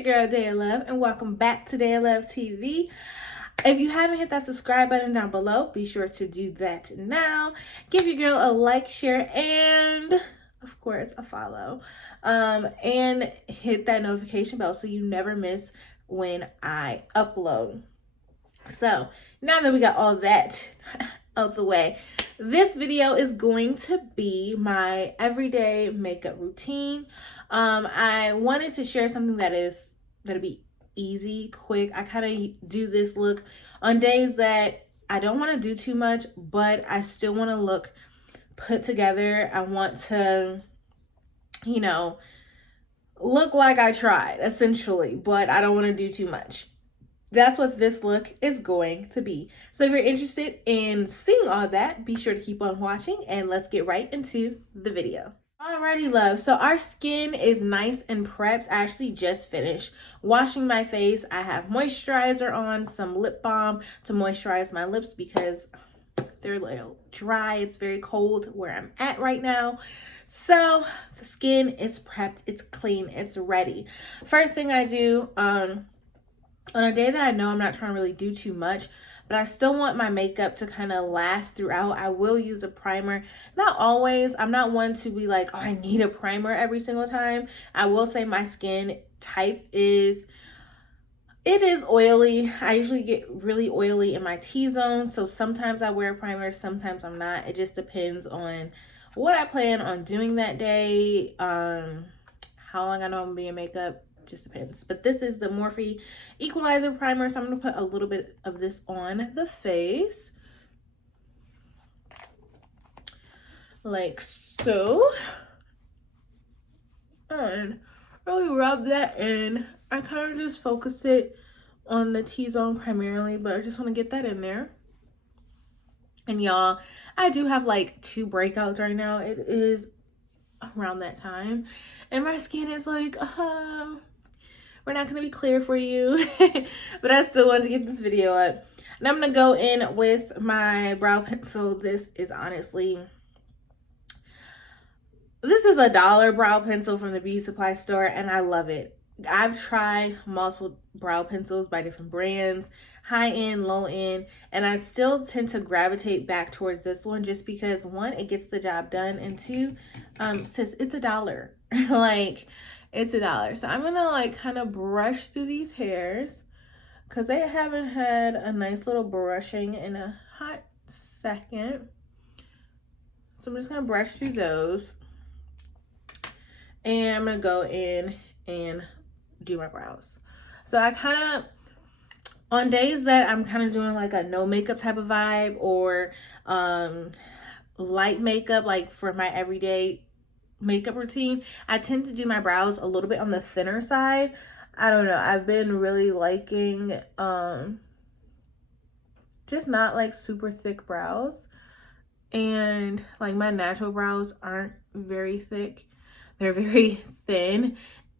your girl Day of Love, and welcome back to Day of Love TV. If you haven't hit that subscribe button down below, be sure to do that now. Give your girl a like, share, and of course a follow. And hit that notification bell so you never miss when I upload. So now that we got all that out the way, this video is going to be my everyday makeup routine. I wanted to share something that'll be easy, quick. I kind of do this look on days that I don't want to do too much, but I still want to look put together. I want to, look like I tried, essentially, but I don't want to do too much. That's what this look is going to be. So if you're interested in seeing all that, be sure to keep on watching and let's get right into the video. Alrighty, love. So our skin is nice and prepped. I actually just finished washing my face. I have moisturizer on, some lip balm to moisturize my lips because they're a little dry. It's very cold where I'm at right now. So the skin is prepped, it's clean, it's ready. First thing I do, on a day that I know I'm not trying to really do too much, but I still want my makeup to kind of last throughout, I will use a primer. Not always. I'm not one to be like, oh, I need a primer every single time. I will say my skin type is oily. I usually get really oily in my T-zone, so sometimes I wear a primer, sometimes I'm not. It just depends on what I plan on doing that day, how long I know I'm gonna be in makeup. Just depends. But this is the Morphe Equalizer Primer, so I'm going to put a little bit of this on the face. Like so. And really rub that in. I kind of just focus it on the T-zone primarily, but I just want to get that in there. And y'all, I do have like 2 breakouts right now. It is around that time. And my skin is like, we're not going to be clear for you, but I still wanted to get this video up. And I'm going to go in with my brow pencil. This is $1 brow pencil from the beauty supply store, and I love it. I've tried multiple brow pencils by different brands, high end, low end, and I still tend to gravitate back towards this one just because 1, it gets the job done, and 2, sis, it's $1. Like, it's $1. So I'm gonna like kind of brush through these hairs because they haven't had a nice little brushing in a hot second. So I'm just gonna brush through those, and I'm gonna go in and do my brows. So I kind of, on days that I'm kind of doing like a no makeup type of vibe, or light makeup, like for my everyday makeup routine, I tend to do my brows a little bit on the thinner side. I don't know, I've been really liking just not like super thick brows, and like my natural brows aren't very thick, they're very thin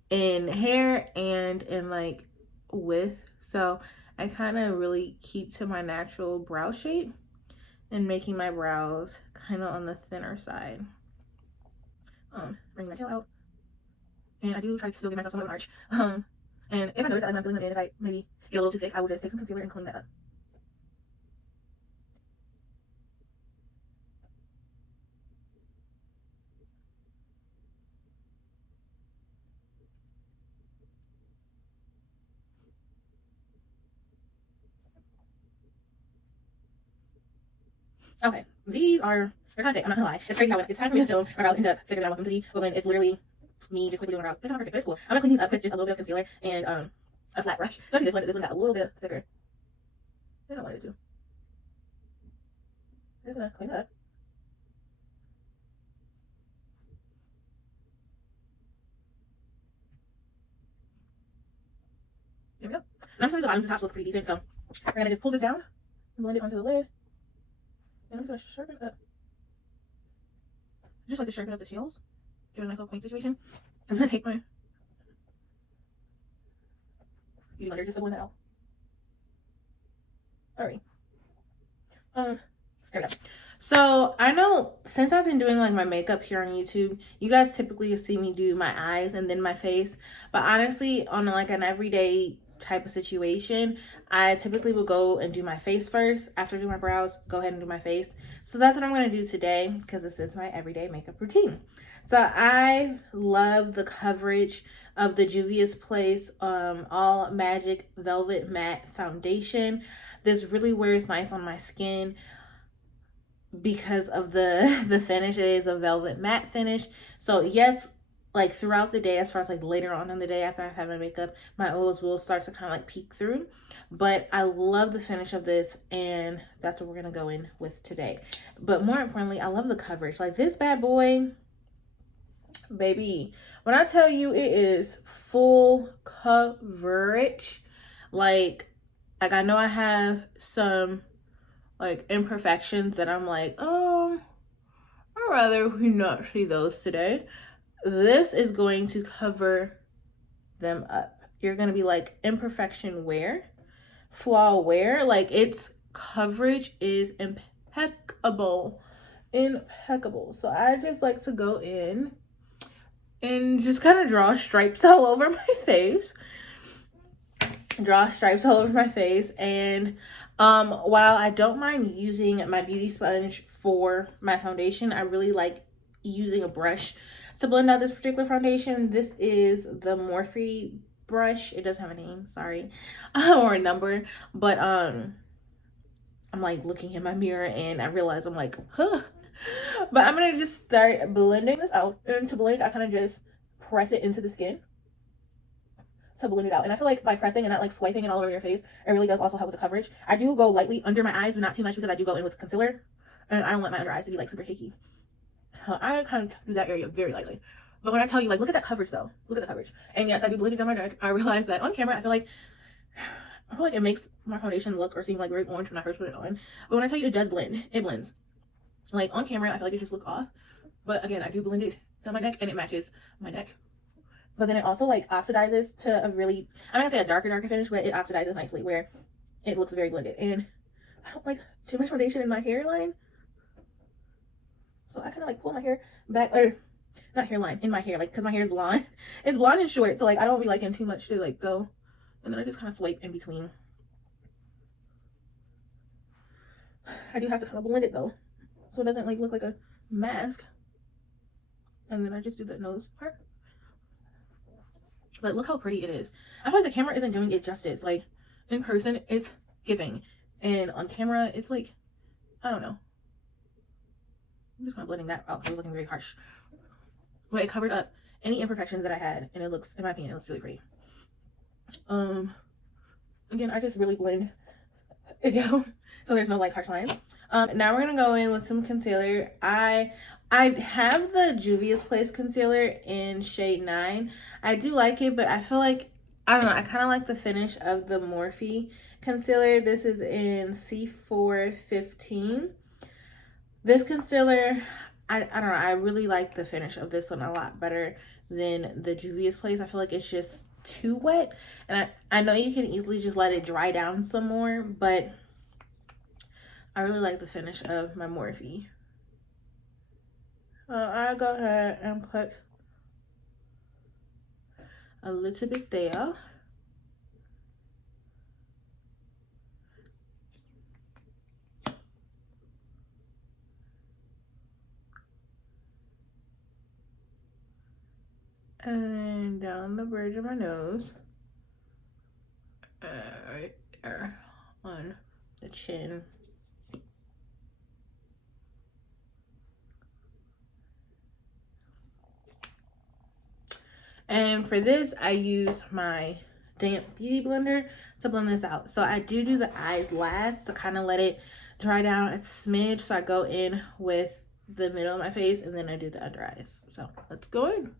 in hair and in like width. So I kind of really keep to my natural brow shape and making my brows kind of on the thinner side. Bring my tail out, and I do try to still give myself some of an arch. And if I notice that I'm not filling them in, if I maybe get a little too thick, I will just take some concealer and clean that up. Okay, these are, they're kind of thick, I'm not gonna lie. It's crazy how when it's time for me to film, my brows end up thicker than I want them to be, but when it's literally me just quickly doing my brows, they're not perfect, but it's cool. I'm gonna clean these up with just a little bit of concealer and a flat brush. Especially this one got a little bit thicker than I wanted it to. I'm just gonna clean it up. There we go. And I'm sorry the bottoms and tops look pretty decent, so we're gonna just pull this down and blend it onto the lid. And I'm just gonna sharpen it up. I just like to sharpen up the tails, give it a nice little point situation. I'm gonna take my beauty blender just to blend that out. Alright. There we go. So I know since I've been doing like my makeup here on YouTube, you guys typically see me do my eyes and then my face. But honestly, on like an everyday type of situation, I typically will go and do my face first. After I do my brows, go ahead and do my face. So that's what I'm going to do today because this is my everyday makeup routine. So I love the coverage of the Juvia's Place All Magic Velvet Matte Foundation. This really wears nice on my skin because of the finish. It is a velvet matte finish. So yes, like throughout the day, as far as like later on in the day after I've had my makeup, my oils will start to kind of like peek through. But I love the finish of this, and that's what we're gonna go in with today. But more importantly, I love the coverage. Like this bad boy, baby, when I tell you it is full coverage, like I know I have some like imperfections that I'm like, I'd rather we not see those today. This is going to cover them up. You're gonna be like, imperfection where? Flaw where? Like its coverage is impeccable. Impeccable. So I just like to go in and just kind of draw stripes all over my face. And while I don't mind using my beauty sponge for my foundation, I really like using a brush to blend out this particular foundation. This is the Morphe brush. It doesn't have a name, sorry, or a number, but I'm like looking in my mirror and I realize I'm like, huh. But I'm gonna just start blending this out. And to blend, I kind of just press it into the skin to blend it out. And I feel like by pressing and not like swiping it all over your face, it really does also help with the coverage. I do go lightly under my eyes, but not too much because I do go in with concealer. And I don't want my under eyes to be like super cakey. I kind of do that area very lightly. But when I tell you, like, look at that coverage though. Look at the coverage. And yes, I do blend it down my neck. I realize that on camera, I feel like it makes my foundation look or seem like very orange when I first put it on. But when I tell you it does blend, it blends. Like on camera, I feel like it just look off. But again, I do blend it down my neck and it matches my neck. But then it also like oxidizes to a really, I'm not gonna say a darker finish, but it oxidizes nicely where it looks very blended. And I don't like too much foundation in my hairline. So I kind of like pull my hair back, or not hairline, in my hair, like, because my hair is blonde. It's blonde and short, so like I don't be liking too much to like go. And then I just kind of swipe in between. I do have to kind of blend it though, so it doesn't like look like a mask. And then I just do the nose part. But look how pretty it is. I feel like the camera isn't doing it justice. Like in person, it's giving, and on camera, it's like, I don't know. I'm just kind of blending that out because it was looking very harsh. But it covered up any imperfections that I had, and it looks, in my opinion, it looks really pretty. Again, I just really blend it down so there's no like harsh lines. Now we're gonna go in with some concealer. I have the Juvia's Place concealer in shade 9. I do like it, but I feel like, I don't know, I kind of like the finish of the Morphe concealer. This is in C415. This concealer, I don't know, I really like the finish of this one a lot better than the Juvia's Place. I feel like it's just too wet, and I know you can easily just let it dry down some more, but I really like the finish of my Morphe. I go ahead and put a little bit there. And down the bridge of my nose. Right there on the chin. And for this, I use my damp beauty blender to blend this out. So I do the eyes last to kind of let it dry down a smidge. So I go in with the middle of my face and then I do the under eyes. So let's go in.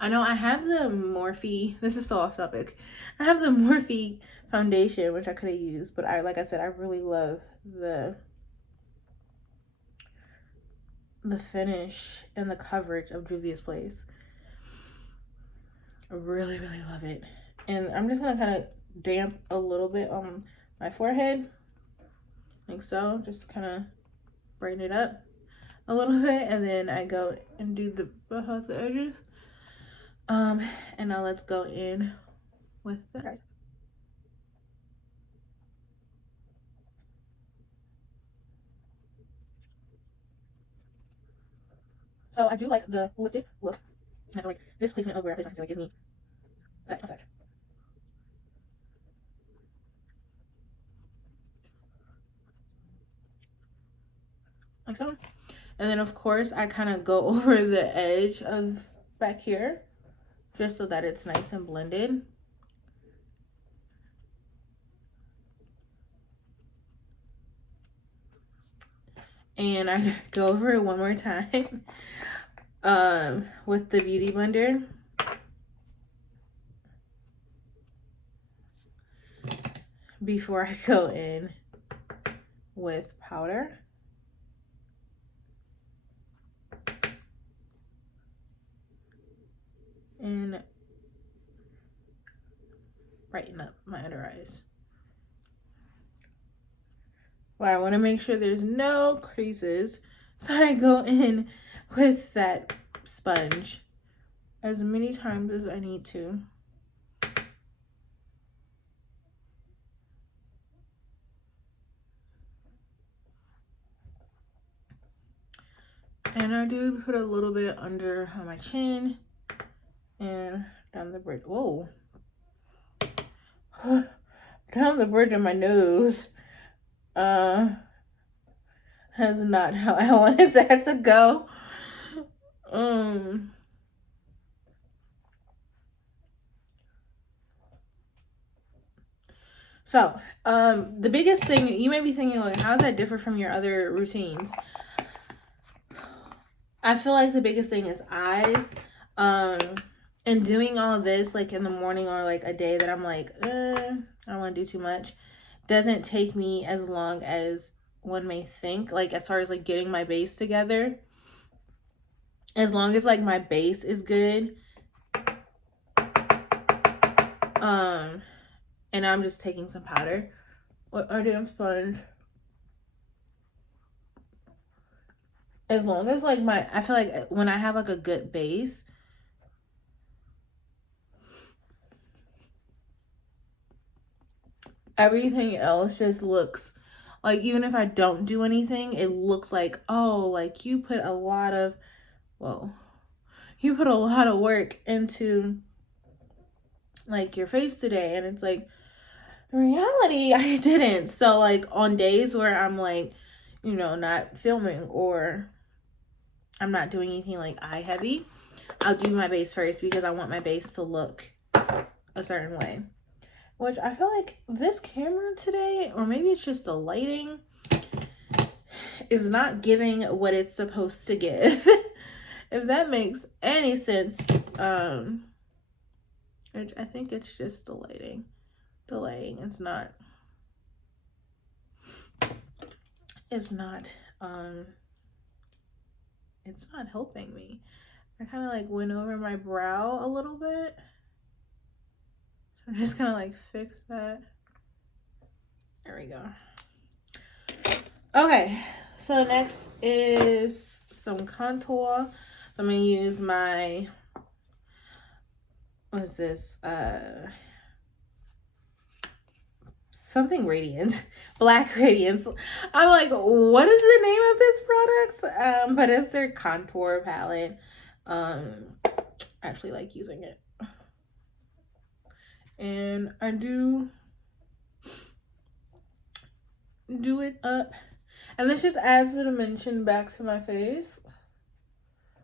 I know I have the Morphe, this is so off topic. I have the Morphe foundation, which I could have used, but like I said, I really love the finish and the coverage of Juvia's Place. I really love it. And I'm just gonna kind of damp a little bit on my forehead, like so, just to kind of brighten it up a little bit, and then I go and do the behind the edges. And now let's go in with that. So I do like the lifted look. And I feel like this placement of where I place my concealer gives me that effect. Like so. And then of course I kind of go over the edge of back here, just so that it's nice and blended. And I go over it one more time with the Beauty Blender. Before I go in with powder. And brighten up my under eyes. Well, I want to make sure there's no creases, so I go in with that sponge as many times as I need to. And I do put a little bit under my chin and down the bridge. Whoa. Down the bridge of my nose. That's not how I wanted that to go. So, the biggest thing, you may be thinking, like, how does that differ from your other routines? I feel like the biggest thing is eyes. And doing all this, like, in the morning or, like, a day that I'm like, I don't want to do too much, doesn't take me as long as one may think, like, as far as, like, getting my base together. As long as, like, my base is good, and I'm just taking some powder. What are damn sponge? As long as, like, I feel like when I have, like, a good base, everything else just looks like, even if I don't do anything, it looks like, oh, like, you put a lot of work into, like, your face today. And it's like, in reality, I didn't. So, like, on days where I'm, like, you know, not filming or I'm not doing anything, like, eye heavy, I'll do my base first because I want my base to look a certain way. Which I feel like this camera today, or maybe it's just the lighting, is not giving what it's supposed to give. If that makes any sense. Which I think it's just the lighting. The lighting is not, it's not helping me. I kind of like went over my brow a little bit. So I'm just gonna like fix that. There we go. Okay, so next is some contour. So I'm gonna use my, what is this? Something Radiance, Black Radiance. I'm like, what is the name of this product? But it's their contour palette. I actually like using it. And I do it up. And this just adds the dimension back to my face.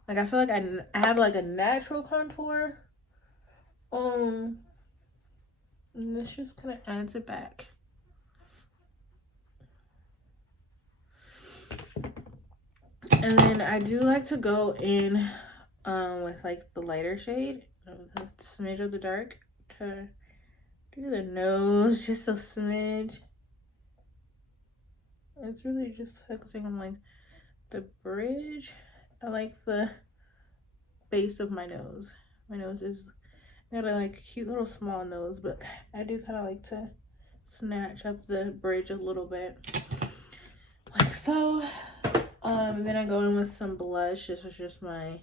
Like, I feel like I have like a natural contour. And this just kind of adds it back. And then I do like to go in with like the lighter shade, a smidge of the dark, to do the nose, just a smidge. It's really just focusing on like the bridge. I like the base of my nose. My nose is Got a like cute little small nose, but I do kind of like to snatch up the bridge a little bit, like so. Then I go in with some blush. This is just my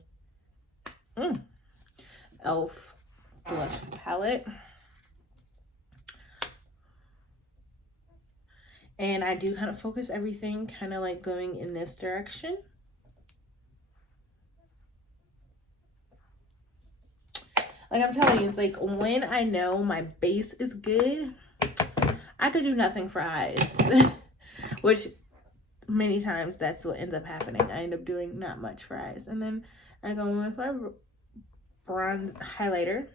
e.l.f. blush palette. And I do kind of focus everything kind of like going in this direction. Like I'm telling you, it's like when I know my base is good, I could do nothing for eyes. Which many times that's what ends up happening. I end up doing not much for eyes. And then I go in with my bronze highlighter.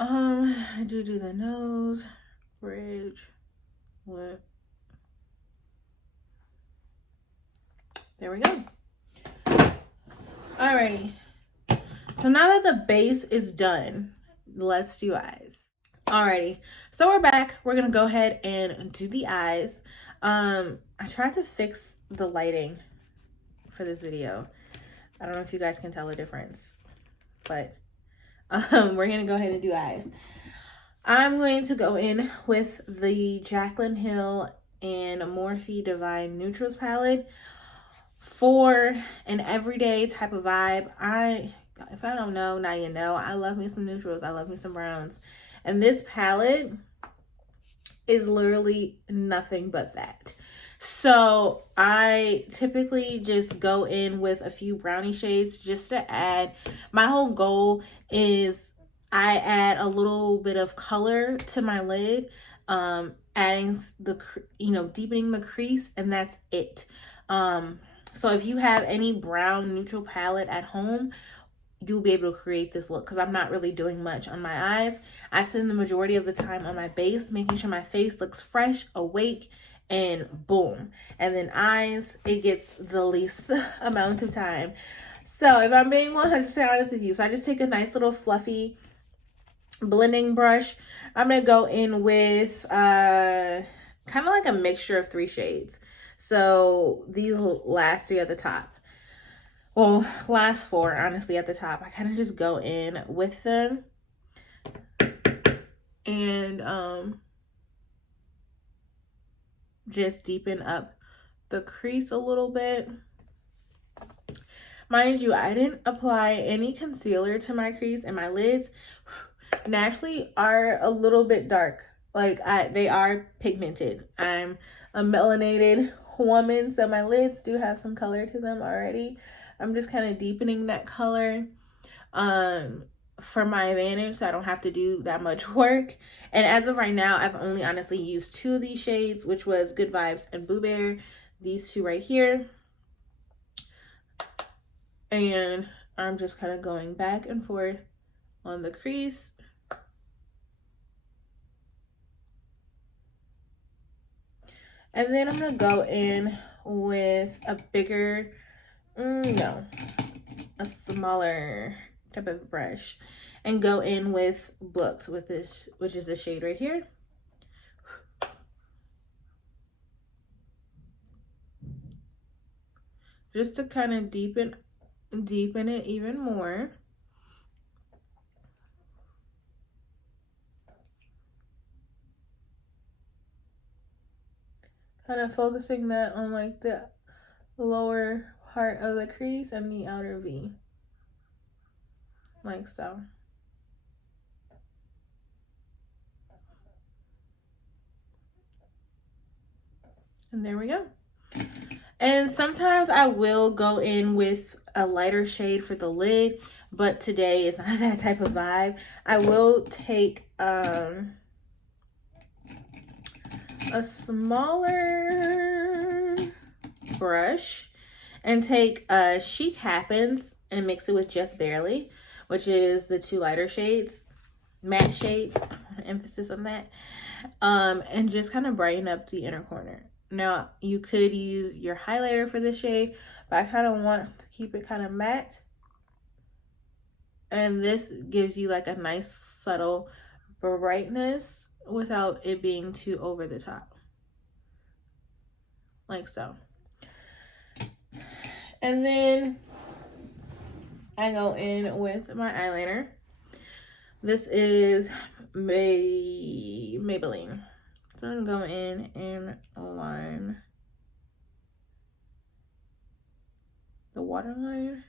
I do the nose, bridge, lip. There we go. Alrighty. So now that the base is done, let's do eyes. Alrighty. So we're back. We're gonna go ahead and do the eyes. I tried to fix the lighting for this video. I don't know if you guys can tell the difference, but we're gonna go ahead and do eyes. I'm going to go in with the Jaclyn Hill and Morphe Divine Neutrals palette for an everyday type of vibe. If I don't know, now you know. I love me some neutrals. I love me some browns. And this palette is literally nothing but that. So I typically just go in with a few brownie shades just to add. My whole goal is I add a little bit of color to my lid, adding the, deepening the crease, and that's it. So if you have any brown neutral palette at home, you'll be able to create this look, because I'm not really doing much on my eyes. I spend the majority of the time on my base, making sure my face looks fresh, awake, and boom. And then eyes, it gets the least amount of time. So if I'm being 100% honest with you, so I just take a nice little fluffy blending brush. I'm going to go in with kind of like a mixture of 3 shades. So these last 3 at the top. Well, last 4, honestly, at the top. I kind of just go in with them and just deepen up the crease a little bit. Mind you, I didn't apply any concealer to my crease, and my lids naturally are a little bit dark. Like they are pigmented. I'm a melanated woman, so my lids do have some color to them already. I'm just kind of deepening that color for my advantage, so I don't have to do that much work. And as of right now, I've only honestly used 2 of these shades, which was Good Vibes and Boo Bear. These 2 right here. And I'm just kind of going back and forth on the crease. And then I'm going to go in with a bigger, a smaller type of brush, and go in with Booked with this, which is the shade right here. Just to kind of deepen it even more. Kind of focusing that on like the lower part of the crease and the outer V. Like so. And there we go. And sometimes I will go in with a lighter shade for the lid, but today is not that type of vibe. I will take a smaller brush and take Chic Happens and mix it with Just Barely, which is the 2 lighter shades, matte shades, emphasis on that, and just kind of brighten up the inner corner. Now, you could use your highlighter for this shade, but I kind of want to keep it kind of matte. And this gives you like a nice subtle brightness without it being too over the top. Like so. And then I go in with my eyeliner. This is Maybelline. So I'm gonna go in and line the waterline.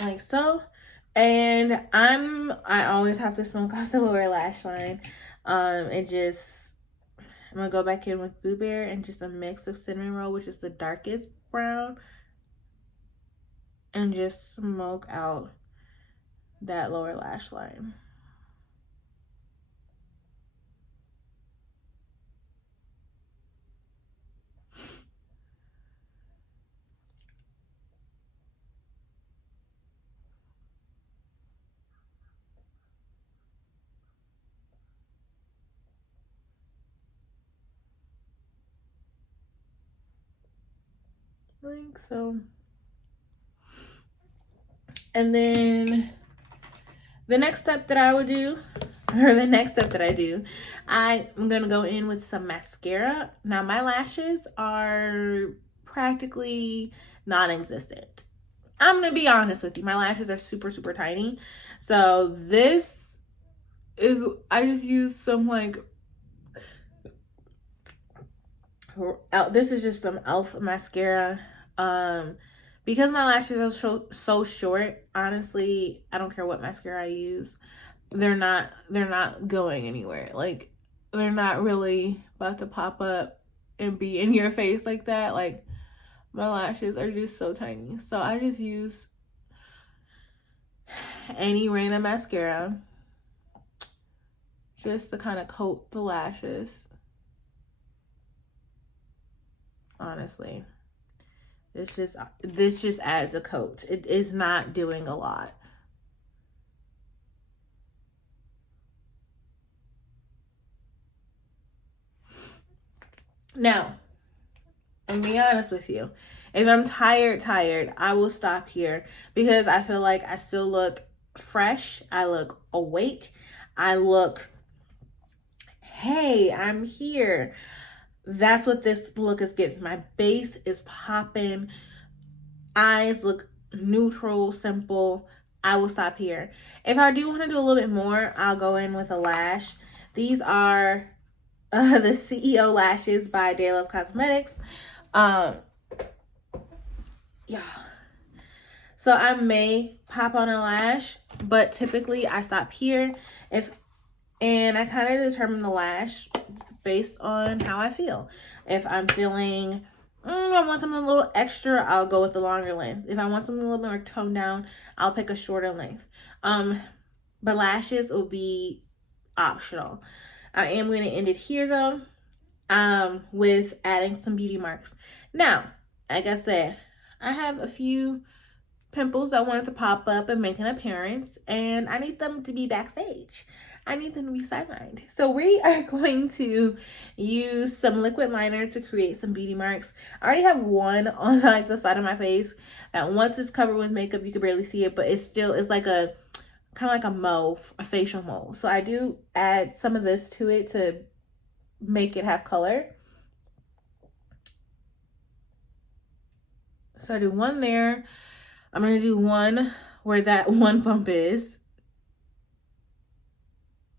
Like so. And I always have to smoke out the lower lash line. I'm gonna go back in with Boo Bear and just a mix of cinnamon roll, which is the darkest brown, and just smoke out that lower lash line. Like so. And then the next step that I would do, or the next step that I do, I'm gonna go in with some mascara. Now my lashes are practically non-existent. I'm gonna be honest with you, my lashes are super, super tiny. So this is, I just use some like, this is just some e.l.f. mascara. Because my lashes are so short, honestly, I don't care what mascara I use. They're not going anywhere. Like, they're not really about to pop up and be in your face like that. Like, my lashes are just so tiny. So I just use any random mascara just to kind of coat the lashes. Honestly, this just adds a coat. It is not doing a lot. Now, I'm being honest with you. If I'm tired, I will stop here because I feel like I still look fresh. I look awake. I look, hey, I'm here. That's what this look is giving. My base is popping. Eyes look neutral, simple. I will stop here. If I do want to do a little bit more, I'll go in with a lash. These are the CEO lashes by Day Love Cosmetics. Yeah. So I may pop on a lash, but typically I stop here. And I kind of determine the lash based on how I feel. If I'm feeling, I want something a little extra, I'll go with the longer length. If I want something a little bit more toned down, I'll pick a shorter length. But lashes will be optional. I am going to end it here though, with adding some beauty marks. Now, like I said, I have a few pimples that wanted to pop up and make an appearance, and I need them to be backstage. I need them to be sidelined. So we are going to use some liquid liner to create some beauty marks. I already have one on like the side of my face that once it's covered with makeup, you can barely see it, but it's like a kind of like a mauve, a facial mauve. So I do add some of this to it to make it have color. So I do one there. I'm going to do one where that one bump is.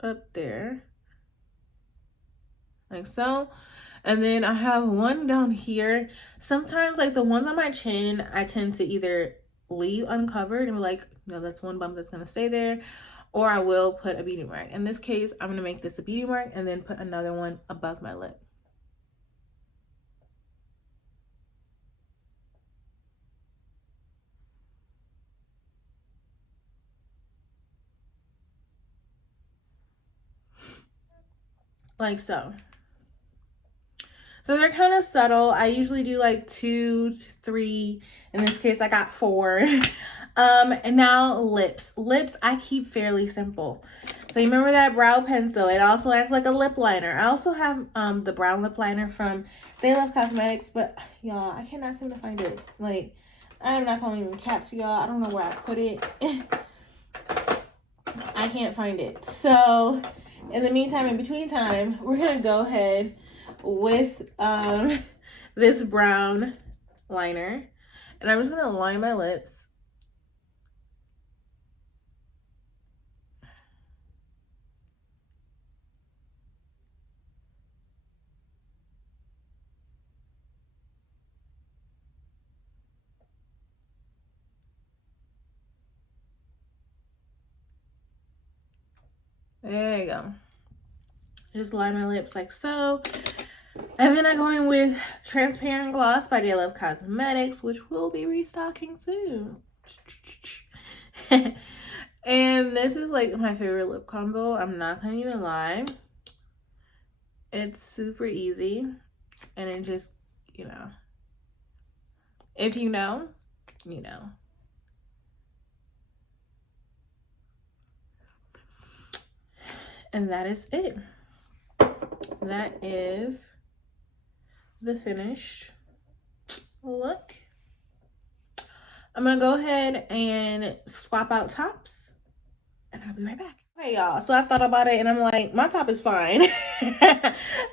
Up there. Like so. And then I have one down here. Sometimes like the ones on my chin, I tend to either leave uncovered and be like, no, that's one bump that's going to stay there. Or I will put a beauty mark. In this case, I'm going to make this a beauty mark and then put another one above my lip. Like so. So they're kind of subtle. I usually do like 2 to 3. In this case, I got 4. And now lips. Lips, I keep fairly simple. So you remember that brow pencil? It also acts like a lip liner. I also have the brown lip liner from They Love Cosmetics, but y'all, I cannot seem to find it. Like, I am not following the caps, y'all. I don't know where I put it. I can't find it. So in the meantime, in between time, we're gonna go ahead with this brown liner, and I'm just gonna line my lips. There you go. Just line my lips like so. And then I'm going with Transparent Gloss by Day Love Cosmetics, which will be restocking soon. And this is like my favorite lip combo. I'm not gonna even lie. It's super easy. And it just, you know, if you know, you know. And that is it. That is the finished look. I'm gonna go ahead and swap out tops, and I'll be right back. Hey y'all, so I thought about it and I'm like, my top is fine.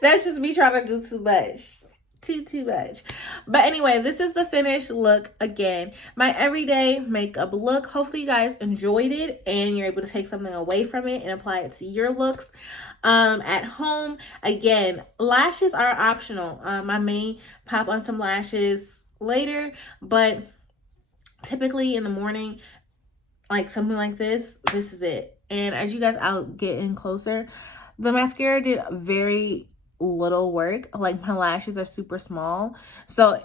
That's just me trying to do too much. Too much. But anyway, this is the finished look. Again, my everyday makeup look. Hopefully you guys enjoyed it and you're able to take something away from it and apply it to your looks at home. Again, lashes are optional. I may pop on some lashes later, but typically in the morning, like something like this is it. And as you guys, I'll get in closer, the mascara did very little work. Like my lashes are super small, so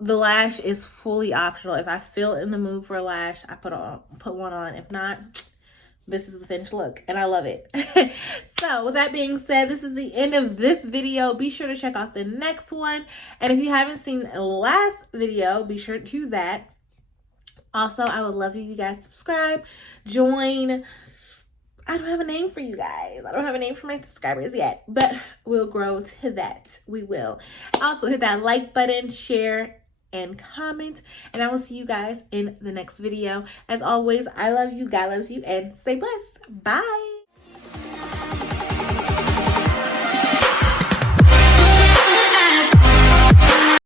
the lash is fully optional. If I feel in the mood for a lash, I put one on. If not, this is the finished look and I love it. So with that being said, this is the end of this video. Be sure to check out the next one, and if you haven't seen the last video, be sure to do that. Also, I would love if you guys subscribe, join. I don't have a name for you guys. I don't have a name for my subscribers yet, but we'll grow to that. We will. Also, hit that like button, share, and comment. And I will see you guys in the next video. As always, I love you, God loves you, and stay blessed. Bye.